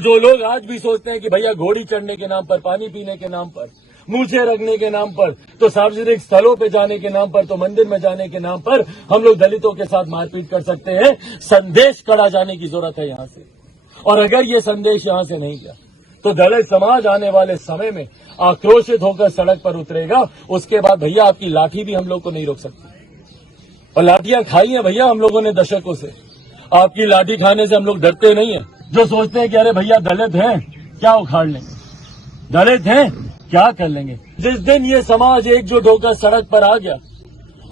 जो लोग आज भी सोचते हैं कि भैया घोड़ी चढ़ने के नाम पर, पानी पीने के नाम पर, मूछें रखने के नाम पर, तो सार्वजनिक स्थलों पे जाने के नाम पर, तो मंदिर में जाने के नाम पर हम लोग दलितों के साथ मारपीट कर सकते हैं। संदेश कड़ा जाने की जरूरत है यहां से, और अगर ये संदेश यहां से नहीं गया तो दलित समाज आने वाले समय में आक्रोशित होकर सड़क पर उतरेगा। उसके बाद भैया आपकी लाठी भी हम लोग को नहीं रोक सकती, और लाठियां खाई हैं भैया हम लोगों ने दशकों से। आपकी लाठी खाने से हम लोग डरते नहीं है। जो सोचते हैं कि अरे भैया दलित हैं क्या उखाड़ लेंगे, दलित हैं क्या कर लेंगे। जिस दिन ये समाज एकजुट होकर सड़क पर आ गया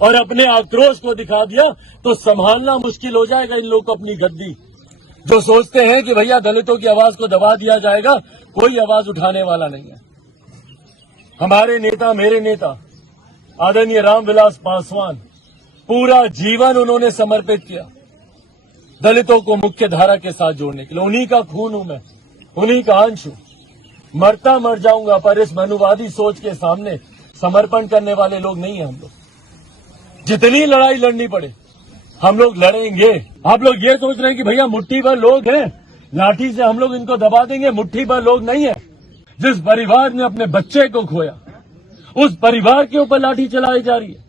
और अपने आक्रोश को दिखा दिया तो संभालना मुश्किल हो जाएगा इन लोगों को अपनी गद्दी। जो सोचते हैं कि भैया दलितों की आवाज को दबा दिया जाएगा, कोई आवाज उठाने वाला नहीं है। हमारे नेता, मेरे नेता आदरणीय रामविलास पासवान, पूरा जीवन उन्होंने समर्पित किया दलितों को मुख्य धारा के साथ जोड़ने के लिए। उन्हीं का खून हूं मैं, उन्हीं का अंश हूं। मरता मर जाऊंगा, पर इस मनुवादी सोच के सामने समर्पण करने वाले लोग नहीं है हम लोग। जितनी लड़ाई लड़नी पड़े हम लोग लड़ेंगे। आप लोग ये सोच रहे हैं कि भैया मुट्ठी भर लोग हैं, लाठी से हम लोग इनको दबा देंगे। मुट्ठी भर लोग नहीं है। जिस परिवार ने अपने बच्चे को खोया, उस परिवार के ऊपर लाठी चलाई जा रही है,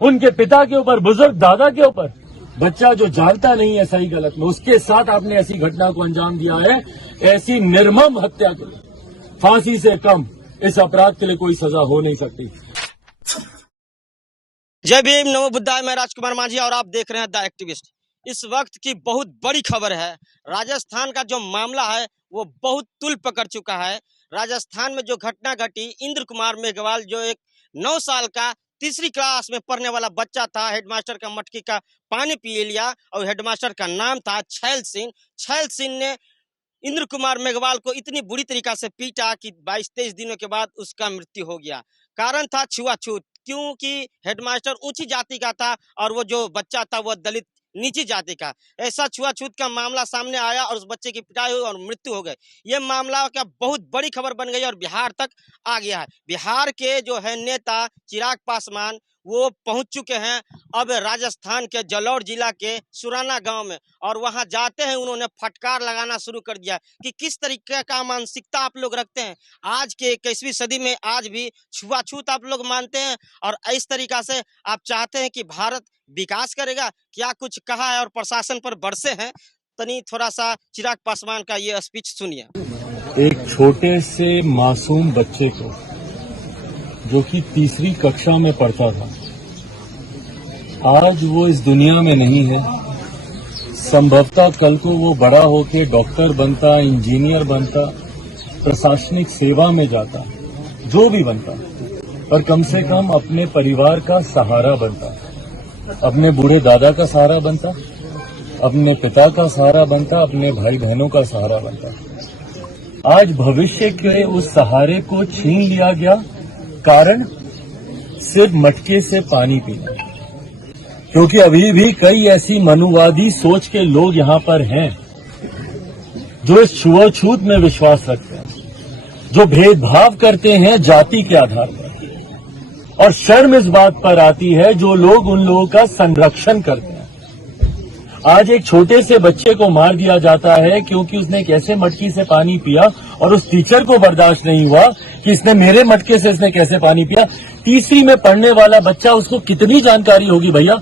उनके पिता के ऊपर, बुजुर्ग दादा के ऊपर। बच्चा जो जानता नहीं है सही गलत में, उसके साथ आपने ऐसी घटना को अंजाम दिया है। ऐसी निर्मम हत्या के लिए फांसी से कम इस अपराध के लिए कोई सजा हो नहीं सकती। जय भीम, नमो बुद्धाय। मैं राजकुमार मांझी और आप देख रहे हैं द एक्टिविस्ट। इस वक्त की बहुत बड़ी खबर है। राजस्थान का जो मामला है वो बहुत तुल पकड़ चुका है। राजस्थान में जो घटना घटी, इंद्र कुमार मेघवाल जो एक 9 साल का तीसरी क्लास में पढ़ने वाला बच्चा था, हेडमास्टर का मटकी का पानी पी लिया और हेडमास्टर का नाम था छैल सिंह। छैल सिंह ने इंद्र कुमार मेघवाल को इतनी बुरी तरीका से पीटा कि 22-23 दिनों के बाद उसका मृत्यु हो गया। कारण था छुआछूत, क्योंकि हेडमास्टर ऊंची जाति का था और वो जो बच्चा था वो दलित नीची जाति का। ऐसा छुआछूत का मामला सामने आया और उस बच्चे की पिटाई हुई और मृत्यु हो गई। ये मामला क्या बहुत बड़ी खबर बन गई और बिहार तक आ गया है। बिहार के जो है नेता चिराग पासवान वो पहुंच चुके हैं अब राजस्थान के जलौर जिला के सुराना गांव में, और वहां जाते हैं उन्होंने फटकार लगाना शुरू कर दिया कि किस तरीके का मानसिकता आप लोग रखते हैं। आज के 21वीं सदी में आज भी छुआछूत आप लोग मानते हैं और इस तरीका से आप चाहते हैं कि भारत विकास करेगा। क्या कुछ कहा है और प्रशासन पर बरसे हैं। तनी थोड़ा सा चिराग पासवान का ये स्पीच सुनिए। एक छोटे से मासूम बच्चे को जो कि तीसरी कक्षा में पढ़ता था, आज वो इस दुनिया में नहीं है। संभवतः कल को वो बड़ा होकर डॉक्टर बनता, इंजीनियर बनता, प्रशासनिक सेवा में जाता, जो भी बनता, पर कम से कम अपने परिवार का सहारा बनता, अपने बूढ़े दादा का सहारा बनता, अपने पिता का सहारा बनता, अपने भाई बहनों का सहारा बनता। आज भविष्य के उस सहारे को छीन लिया गया। कारण सिर्फ मटके से पानी पीना। क्योंकि अभी भी कई ऐसी मनुवादी सोच के लोग यहां पर हैं जो इस छुआछूत में विश्वास रखते हैं, जो भेदभाव करते हैं जाति के आधार पर। और शर्म इस बात पर आती है जो लोग उन लोगों का संरक्षण करते हैं। आज एक छोटे से बच्चे को मार दिया जाता है क्योंकि उसने एक ऐसे मटकी से पानी पिया और उस टीचर को बर्दाश्त नहीं हुआ कि इसने मेरे मटके से इसने कैसे पानी पिया। तीसरी में पढ़ने वाला बच्चा, उसको कितनी जानकारी होगी भैया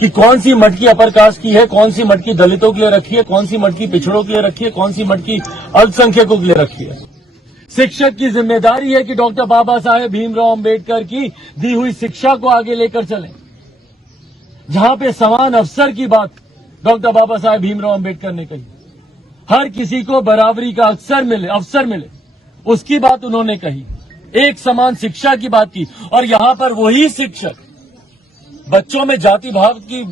कि कौन सी मटकी अपर कास्ट की है, कौन सी मटकी दलितों के लिए रखी है, कौन सी मटकी पिछड़ों के लिए रखी है, कौन सी मटकी अल्पसंख्यकों के लिए रखी है। शिक्षक की जिम्मेदारी है कि डॉक्टर बाबा साहेब भीमराव अम्बेडकर की दी हुई शिक्षा को आगे लेकर चलें। जहां पे समान अवसर की बात डॉक्टर बाबा साहेब भीमराव अम्बेडकर ने कही, हर किसी को बराबरी का अवसर मिले, उसकी बात उन्होंने कही। एक समान शिक्षा की बात की। और यहां पर वही शिक्षक बच्चों में जातिवाद की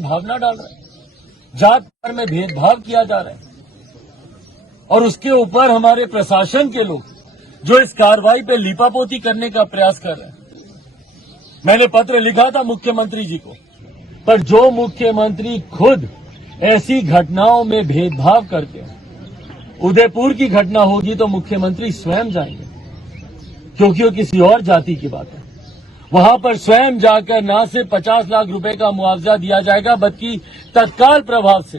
भावना डाल रहा है, जात पर में भेदभाव किया जा रहा है। और उसके ऊपर हमारे प्रशासन के लोग जो इस कार्रवाई पे लीपापोती करने का प्रयास कर रहे हैं। मैंने पत्र लिखा था मुख्यमंत्री जी को, पर जो मुख्यमंत्री खुद ऐसी घटनाओं में भेदभाव करते हैं, उदयपुर की घटना होगी तो मुख्यमंत्री स्वयं जाएंगे, क्योंकि वो किसी और जाति की बात है। वहां पर स्वयं जाकर न सिर्फ 50 लाख रुपए का मुआवजा दिया जाएगा, बल्कि तत्काल प्रभाव से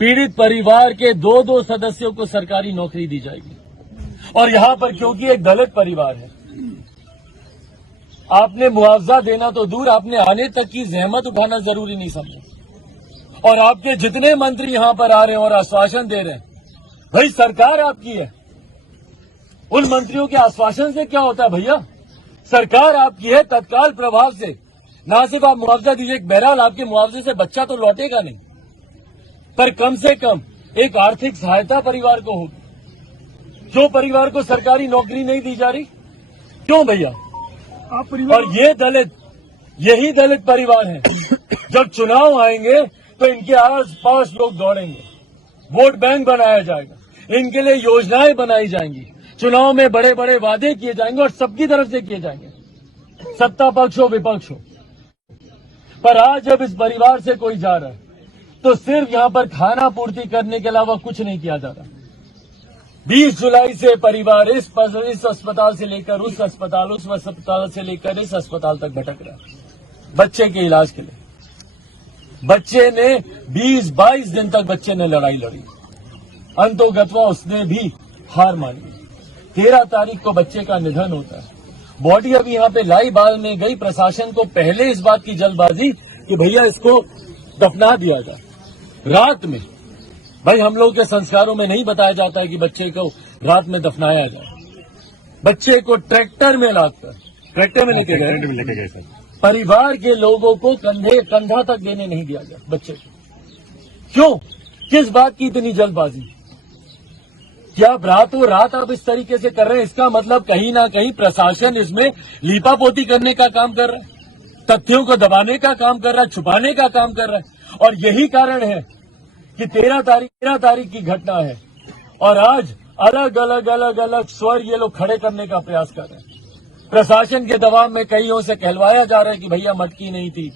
पीड़ित परिवार के 2-2 सदस्यों को सरकारी नौकरी दी जाएगी। और यहां पर क्योंकि एक दलित परिवार है, आपने मुआवजा देना तो दूर, आपने आने तक की जहमत उठाना जरूरी नहीं समझा। और आपके जितने मंत्री यहां पर आ रहे हैं और आश्वासन दे रहे हैं, भाई सरकार आपकी है, उन मंत्रियों के आश्वासन से क्या होता है भैया? सरकार आपकी है, तत्काल प्रभाव से ना सिर्फ आप मुआवजा दीजिए, बहरहाल आपके मुआवजे से बच्चा तो लौटेगा नहीं, पर कम से कम एक आर्थिक सहायता परिवार को होगी। जो परिवार को सरकारी नौकरी नहीं दी जा रही, क्यों भैया? और ये दलित, यही दलित परिवार हैं, जब चुनाव आएंगे तो इनके आस पास लोग दौड़ेंगे, वोट बैंक बनाया जाएगा, इनके लिए योजनाएं बनाई जाएंगी, चुनाव में बड़े बड़े वादे किए जाएंगे और सबकी तरफ से किए जाएंगे, सत्ता पक्ष हो विपक्ष हो। पर आज जब इस परिवार से कोई जा रहा है तो सिर्फ यहां पर खाना पूर्ति करने के अलावा कुछ नहीं किया जा रहा। 20 जुलाई से परिवार इस अस्पताल से लेकर उस अस्पताल से लेकर इस अस्पताल तक भटक रहा है बच्चे के इलाज के लिए। बच्चे ने 20-22 दिन तक बच्चे ने लड़ाई लड़ी, अंतोगत्वा उसने भी हार मानी। 13 तारीख को बच्चे का निधन होता है। बॉडी अभी यहां पे लाई बाल में गई। प्रशासन को पहले इस बात की जल्दबाजी कि भैया इसको दफना दिया जाए रात में। भाई हम लोग के संस्कारों में नहीं बताया जाता है कि बच्चे को रात में दफनाया जाए। बच्चे को ट्रैक्टर में लाकर ट्रैक्टर में लेके गए सर। परिवार के लोगों को कंधा तक देने नहीं दिया गया बच्चे को। क्यों? किस बात की इतनी जल्दबाजी? क्या रातों रात आप इस तरीके से कर रहे हैं? इसका मतलब कहीं ना कहीं प्रशासन इसमें लीपापोती करने का काम कर रहा है, तथ्यों को दबाने का काम कर रहा है, छुपाने का काम कर रहा है। और यही कारण है कि 13 तारीख की घटना है और आज अलग अलग स्वर ये लोग खड़े करने का प्रयास कर रहे हैं। प्रशासन के दबाव में कईयों से कहलवाया जा रहा है कि भैया मटकी नहीं थी,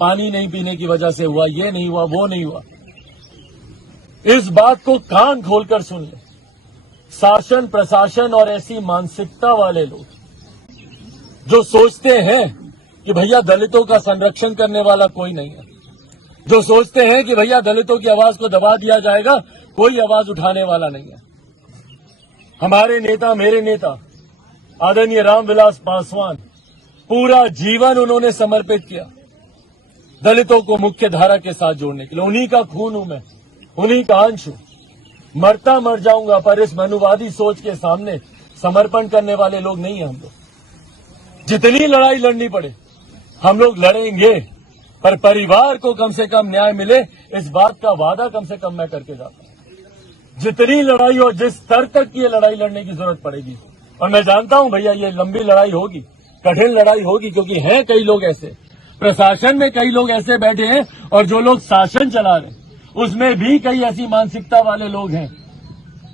पानी नहीं पीने की वजह से हुआ, ये नहीं हुआ, वो नहीं हुआ। इस बात को कान खोलकर सुन ले। शासन प्रशासन और ऐसी मानसिकता वाले लोग जो सोचते हैं कि भैया दलितों का संरक्षण करने वाला कोई नहीं है, जो सोचते हैं कि भैया दलितों की आवाज को दबा दिया जाएगा, कोई आवाज उठाने वाला नहीं है। हमारे नेता, मेरे नेता आदरणीय रामविलास पासवान, पूरा जीवन उन्होंने समर्पित किया दलितों को मुख्य धारा के साथ जोड़ने के लिए। उन्हीं का खून हूं मैं, उन्हीं का अंश हूं। मरता मर जाऊंगा, पर इस मनुवादी सोच के सामने समर्पण करने वाले लोग नहीं है हम लोग। जितनी लड़ाई लड़नी पड़े हम लोग लड़ेंगे, पर परिवार को कम से कम न्याय मिले, इस बात का वादा कम से कम मैं करके जाता हूं। जितनी लड़ाई और जिस स्तर तक की ये लड़ाई लड़ने की जरूरत पड़ेगी, और मैं जानता हूं भैया ये लंबी लड़ाई होगी, कठिन लड़ाई होगी, क्योंकि हैं कई लोग ऐसे, प्रशासन में कई लोग ऐसे बैठे हैं और जो लोग शासन चला रहे हैं उसमें भी कई ऐसी मानसिकता वाले लोग हैं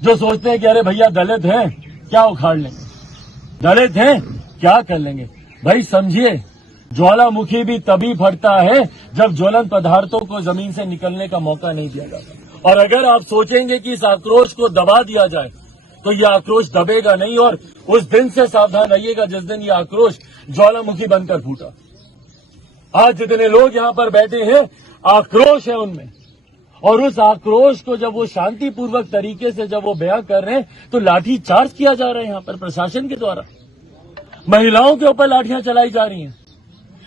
जो सोचते हैं कि अरे भैया दलित हैं क्या उखाड़ लेंगे, दलित हैं क्या कर लेंगे। भाई समझिए, ज्वालामुखी भी तभी फटता है जब ज्वलंत पदार्थों को जमीन से निकलने का मौका नहीं दिया जाता। और अगर आप सोचेंगे कि इस आक्रोश को दबा दिया जाए तो यह आक्रोश दबेगा नहीं, और उस दिन से सावधान रहिएगा जिस दिन यह आक्रोश ज्वालामुखी बनकर फूटा। आज जितने लोग यहां पर बैठे हैं, आक्रोश है उनमें, और उस आक्रोश को जब वो शांतिपूर्वक तरीके से जब वो बयां कर रहे हैं तो लाठी चार्ज किया जा रहा है यहां पर प्रशासन के द्वारा। महिलाओं के ऊपर लाठियां चलाई जा रही हैं।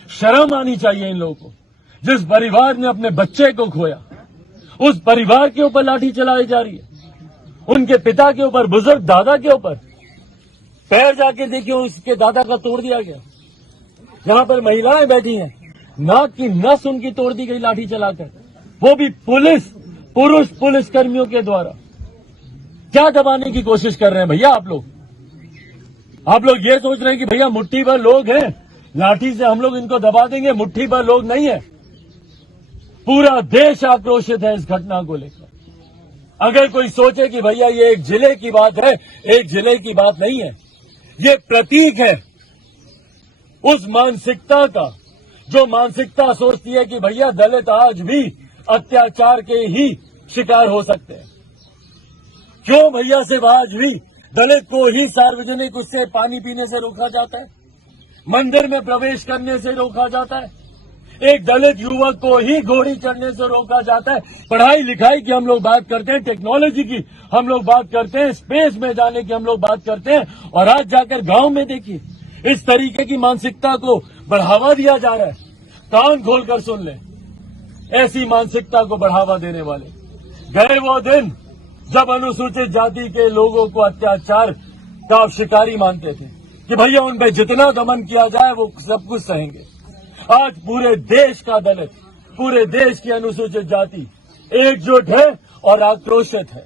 शर्म आनी चाहिए इन लोगों को। जिस परिवार ने अपने बच्चे को खोया, उस परिवार के ऊपर लाठी चलाई जा रही है, उनके पिता के ऊपर, बुजुर्ग दादा के ऊपर। पैर जाके देखिए, उसके दादा का तोड़ दिया गया। जहां पर महिलाएं बैठी हैं, नाक की नस उनकी तोड़ दी गई लाठी चलाकर, वो भी पुरुष पुलिसकर्मियों के द्वारा। क्या दबाने की कोशिश कर रहे हैं भैया आप लोग? आप लोग ये सोच रहे हैं कि भैया मुट्ठी भर लोग हैं, लाठी से हम लोग इनको दबा देंगे। मुट्ठी भर लोग नहीं है, पूरा देश आक्रोशित है इस घटना को लेकर। अगर कोई सोचे कि भैया ये एक जिले की बात है, एक जिले की बात नहीं है, ये प्रतीक है उस मानसिकता का जो मानसिकता सोचती है कि भैया दलित आज भी अत्याचार के ही शिकार हो सकते हैं। क्यों भैया सिर्फ आज भी दलित को ही सार्वजनिक उससे पानी पीने से रोका जाता है, मंदिर में प्रवेश करने से रोका जाता है, एक दलित युवक को ही घोड़ी चढ़ने से रोका जाता है। पढ़ाई लिखाई की हम लोग बात करते हैं, टेक्नोलॉजी की हम लोग बात करते हैं, स्पेस में जाने की हम लोग बात करते हैं, और आज जाकर गांव में देखिए इस तरीके की मानसिकता को बढ़ावा दिया जा रहा है। कान खोलकर सुन ले, ऐसी मानसिकता को बढ़ावा देने वाले गए वो दिन जब अनुसूचित जाति के लोगों को अत्याचार का शिकारी मानते थे कि भैया उन पे जितना दमन किया जाए वो सब कुछ सहेंगे। आज पूरे देश का दलित, पूरे देश की अनुसूचित जाति एकजुट है और आक्रोशित है।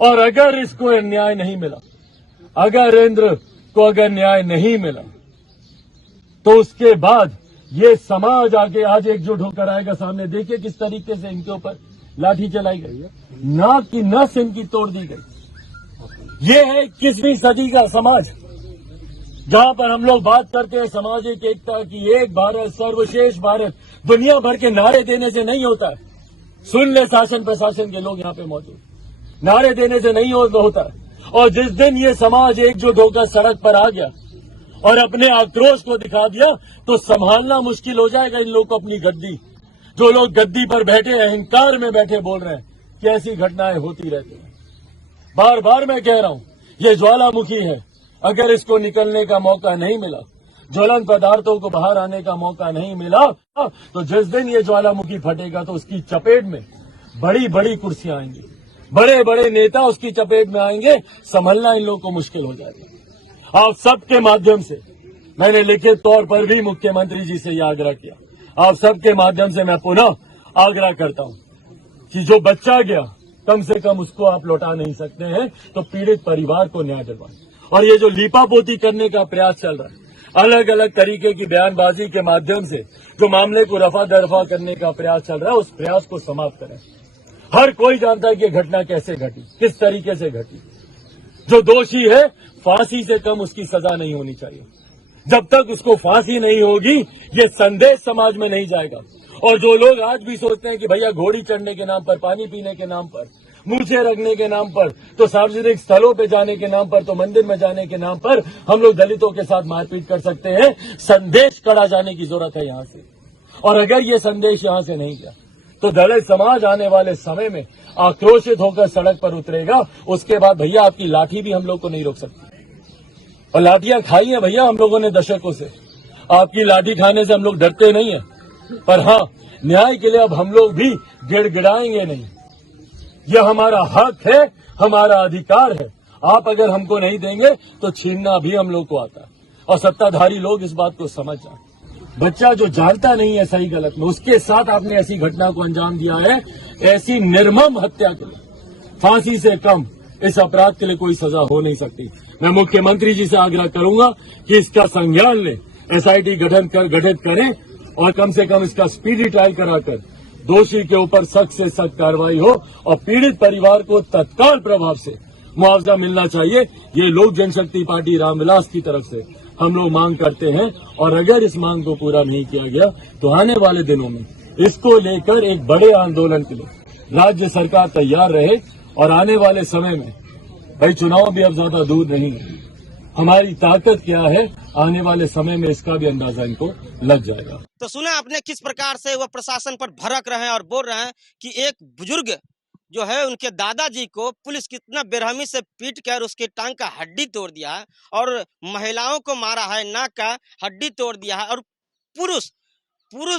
और अगर इसको न्याय नहीं मिला, अगर इंद्र को अगर न्याय नहीं मिला, तो उसके बाद ये समाज आगे आज एकजुट होकर आएगा सामने। देखिए किस तरीके से इनके ऊपर लाठी चलाई गई है, नाक की नस इनकी तोड़ दी गई। ये है 21वीं सदी का समाज, जहां पर हम लोग बात करते हैं सामाजिक एकता की, एक भारत सर्वश्रेष्ठ भारत। दुनिया भर के नारे देने से नहीं होता है। सुन ले शासन प्रशासन के लोग यहाँ पे मौजूद, नारे देने से नहीं होता है। और जिस दिन ये समाज एकजुट होकर सड़क पर आ गया और अपने आक्रोश को दिखा दिया, तो संभालना मुश्किल हो जाएगा इन लोगों को अपनी गद्दी। जो लोग गद्दी पर बैठे अहंकार में बैठे बोल रहे हैं कि ऐसी घटनाएं होती रहती हैं। बार बार मैं कह रहा हूं, ये ज्वालामुखी है। अगर इसको निकलने का मौका नहीं मिला, ज्वलन पदार्थों को बाहर आने का मौका नहीं मिला, तो जिस दिन ये ज्वालामुखी फटेगा तो उसकी चपेट में बड़ी बड़ी कुर्सियां आएंगी, बड़े बड़े नेता उसकी चपेट में आएंगे। संभलना इन लोगों को मुश्किल हो जाएगा। आप सबके माध्यम से मैंने लिखित तौर पर भी मुख्यमंत्री जी से यह आग्रह किया। आप सबके माध्यम से मैं पुनः आग्रह करता हूं कि जो बच्चा गया कम से कम उसको आप लौटा नहीं सकते हैं, तो पीड़ित परिवार को न्याय दिलवाएं। और ये जो लीपापोती करने का प्रयास चल रहा है, अलग अलग तरीके की बयानबाजी के माध्यम से जो मामले को रफा दरफा करने का प्रयास चल रहा है, उस प्रयास को समाप्त करें। हर कोई जानता है कि घटना कैसे घटी, किस तरीके से घटी। जो दोषी है फांसी से कम उसकी सजा नहीं होनी चाहिए। जब तक उसको फांसी नहीं होगी, ये संदेश समाज में नहीं जाएगा। और जो लोग आज भी सोचते हैं कि भैया घोड़ी चढ़ने के नाम पर, पानी पीने के नाम पर, मूछे रखने के नाम पर, तो सार्वजनिक स्थलों पे जाने के नाम पर, तो मंदिर में जाने के नाम पर हम लोग दलितों के साथ मारपीट कर सकते हैं, संदेश कड़ा जाने की जरूरत है यहां से। और अगर ये संदेश यहां से नहीं गया, तो दलित समाज आने वाले समय में आक्रोशित होकर सड़क पर उतरेगा। उसके बाद भैया आपकी लाठी भी हम लोग को नहीं रोक सकती। और लाठियां खाई हैं भैया हम लोगों ने दशकों से। आपकी लाठी खाने से हम लोग डरते नहीं है, पर हाँ, न्याय के लिए अब हम लोग भी गिड़गिड़ाएंगे नहीं। यह हमारा हक है, हमारा अधिकार है। आप अगर हमको नहीं देंगे तो छीनना भी हम लोग को आता है। और सत्ताधारी लोग इस बात को समझ जाए। बच्चा जो जानता नहीं है सही गलत में, उसके साथ आपने ऐसी घटना को अंजाम दिया है, ऐसी निर्मम हत्या के लिए फांसी से कम इस अपराध के लिए कोई सजा हो नहीं सकती। मैं मुख्यमंत्री जी से आग्रह करूंगा कि इसका संज्ञान लें, एसआईटी गठित करें और कम से कम इसका स्पीडी ट्रायल कराकर दोषी के ऊपर सख्त से सख्त कार्रवाई हो और पीड़ित परिवार को तत्काल प्रभाव से मुआवजा मिलना चाहिए। ये लोक जनशक्ति पार्टी रामविलास की तरफ से हम लोग मांग करते हैं। और अगर इस मांग को पूरा नहीं किया गया, तो आने वाले दिनों में इसको लेकर एक बड़े आंदोलन के लिए राज्य सरकार तैयार रहे। और आने वाले समय में भाई चुनाव भी अब ज्यादा दूर नहीं है, हमारी ताकत क्या है, आने वाले समय में इसका भी अंदाजा इनको लग जाएगा। तो सुना आपने किस प्रकार से वो प्रशासन पर भड़क रहे हैं और बोल रहे हैं कि एक बुजुर्ग जो है उनके दादाजी को पुलिस कितना बेरहमी से पीट कर उसके टांग का हड्डी तोड़ दिया है, और महिलाओं को मारा है, नाक का हड्डी तोड़ दिया है, और पुरुष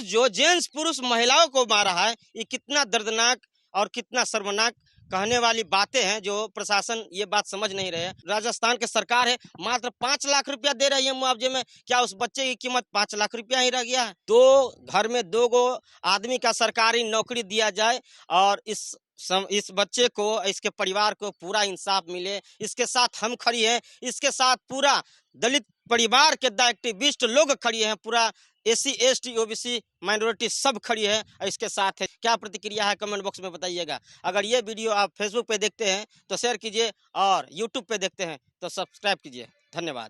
जो जेंट्स पुरुष महिलाओं को मारा है। ये कितना दर्दनाक और कितना शर्मनाक कहने वाली बातें हैं, जो प्रशासन ये बात समझ नहीं रहे। राजस्थान की सरकार है मात्र 5 लाख रुपया दे रही है मुआवजे में। क्या उस बच्चे की कीमत 5 लाख रुपया ही रह गया है? घर में 2 गो आदमी का सरकारी नौकरी दिया जाए और इस बच्चे को, इसके परिवार को पूरा इंसाफ मिले। इसके साथ हम खड़ी हैं, इसके साथ पूरा दलित परिवार के एक्टिविस्ट लोग खड़ी हैं, पूरा SC ST OBC माइनॉरिटी सब खड़ी है इसके साथ है। क्या प्रतिक्रिया है कमेंट बॉक्स में बताइएगा। अगर ये वीडियो आप फेसबुक पे देखते हैं तो शेयर कीजिए, और यूट्यूब पे देखते हैं तो सब्सक्राइब कीजिए। धन्यवाद।